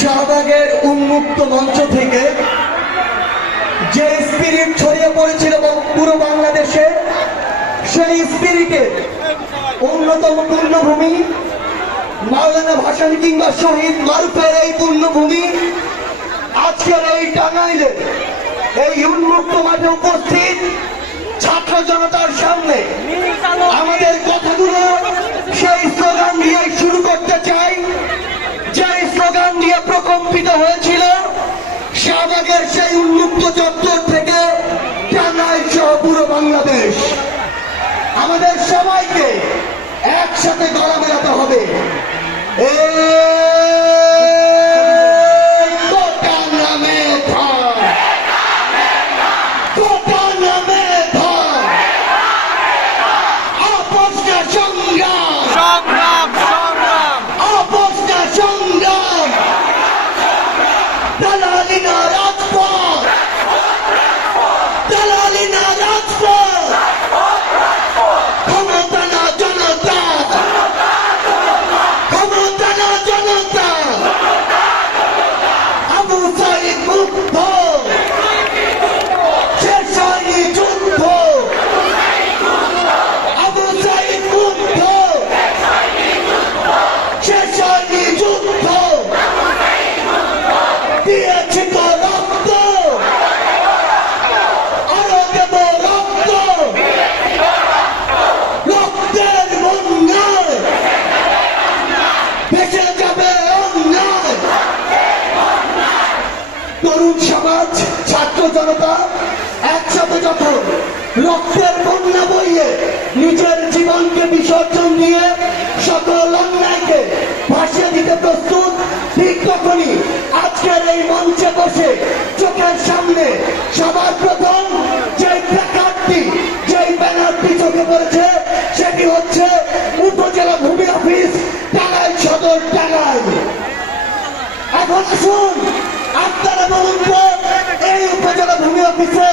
শাহবাগের উন্মুক্ত মঞ্চ থেকে যে স্পিরিট ছড়িয়ে পড়েছিল পুরো বাংলাদেশে, সেই স্পিরিটের অন্যতম পূর্ণভূমি মাওলানা ভাসানী কিংবা শহীদ মারুফের এই পূর্ণভূমি আজকের এই টাঙ্গাইলে এই উন্মুক্ত মাঠে উপস্থিত ছাত্র জনতার সামনে আমাদের কথাগুলো সেই স্লোগান দিয়ে শুরু করতে চাই, যে স্লোগান দিয়ে প্রকম্পিত হয়েছিল শাহবাগের সেই উন্মুক্ত চত্বর থেকে টাঙ্গাইল সহ পুরো বাংলাদেশ। আমাদের সবাইকে একসাথে গলা মেলাতে হবে। তরুণ সমাজ, ছাত্র জনতা একসাথে যখন রক্তের বন্যা বইয়ে নিজের জীবনকে বিসর্জন দিয়ে সকল অন্যায়কে ভাসিয়ে দিতে প্রস্তুত, ঠিক তখনই আজকের এই মঞ্চে বসে চোখের সামনে সবার প্রথম যে প্ল্যাকার্ডটি, যে ব্যানারটি চোখে পড়েছে, সেটি হচ্ছে উপজেলা ভূমি অফিস টাঙ্গাইল সদর টাঙ্গাইল। এখন আসুন আপনারা বলুন তো, এই উপজেলা ভূমি অফিসে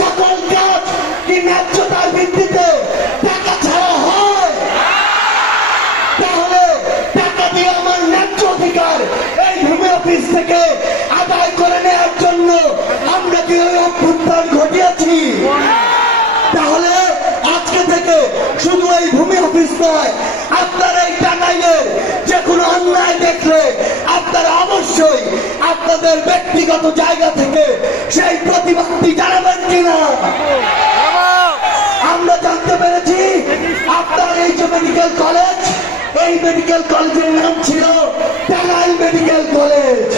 সকল কাজ কি ন্যায্যতার ভিত্তিতে টাকা ছাড়া হয়? তাহলে টাকা দিয়ে আমার ন্যায্য অধিকার এই ভূমি অফিস থেকে আদায় করে নেওয়ার জন্য আমরা কি ওই অভ্যুত্থান ঘটিয়েছি? তাহলে আজকে থেকে শুধু এই ভূমি অফিস নয়, আপনারা এই টাঙ্গাইলের যে কোনো অন্যায় দেখলে আপনারা অবশ্যই আপনাদের ব্যক্তিগত জায়গা থেকে সেই প্রতিবাদটি জানাবেন কিনা? আমরা জানতে পেরেছি আপনার এই যে মেডিকেল কলেজ, এই মেডিকেল কলেজের নাম ছিল টাঙ্গাইল মেডিকেল কলেজ।